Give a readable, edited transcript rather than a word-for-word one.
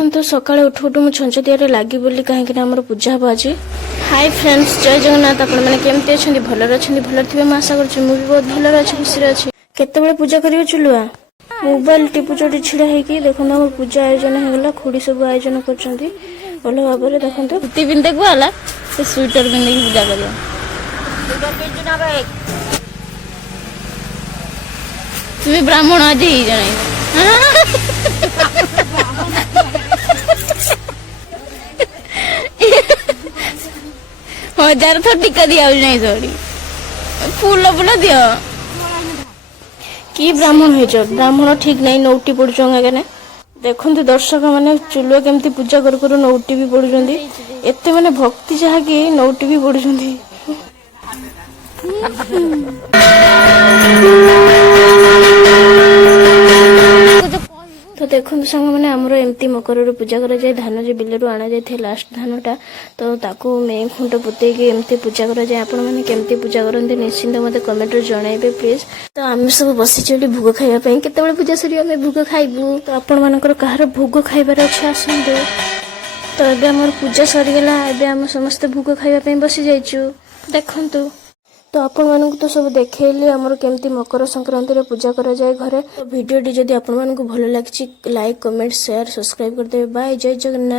देखो सका उठु उठु मुझे छंच दिया लगी बोली कहीं आम पूजा हम आज। हाय फ्रेंड्स, जय जगन्नाथ। आपण मैंने केमती अच्छा भलर अच्छा भलर थे मैं आशा कर भी बहुत भलर अच्छी खुशी अच्छी। केत पूजा कर चुलुआ मोबाइल टिपुचटी छिड़ा होगी देखो आम पूजा आयोजन होगा। खुड़ी सब आयोजन कर भल भाव में देखो धोती पिंधे गला स्वेटर पिंधे पूजा कर तुम्हें ब्राह्मण आज ही जन 1000 थर टीका दिया सॉरी फूल फूल दियो कि ब्राह्मण हो ब्राह्मण ठीक नहीं नौटी पड़ुच देखो दर्शक मैंने चुलुआ केमती पूजा कर नौटी भी पड़ुंट एत मैंने भक्ति जहाँकि नौटी भी पड़ुंट। तो देखो सांग मैंने आमर एमती मकर पूजा कर जाए धान जो बिलू आना जाए लास्ट धानटा तो ताकू मे खुंट पोते एमती पूजा कर जाए। आपण मैंने केमती पूजा करते निश्चिंत मत कमेंट जनइबे प्लीज। तो आम सब बसी भोग खावाई केत पूजा सर आम भोग खाइबू तो आपण मानकर कहार भोग खाइबार अच्छे आसतु। तो एबे आमर पूजा सरीगला एबे आम समस्त भोग खाइबा बसी जाइचु देखंतु। तो आपण मानक तो सब देखैली हमर केमती मकर संक्रांति रे पूजा करा जाए घरे। तो वीडियो टी जदि आपण मानक भलो लागछि लाइक कमेंट शेयर सब्सक्राइब कर देबे। बाय, जय जगन्नाथ।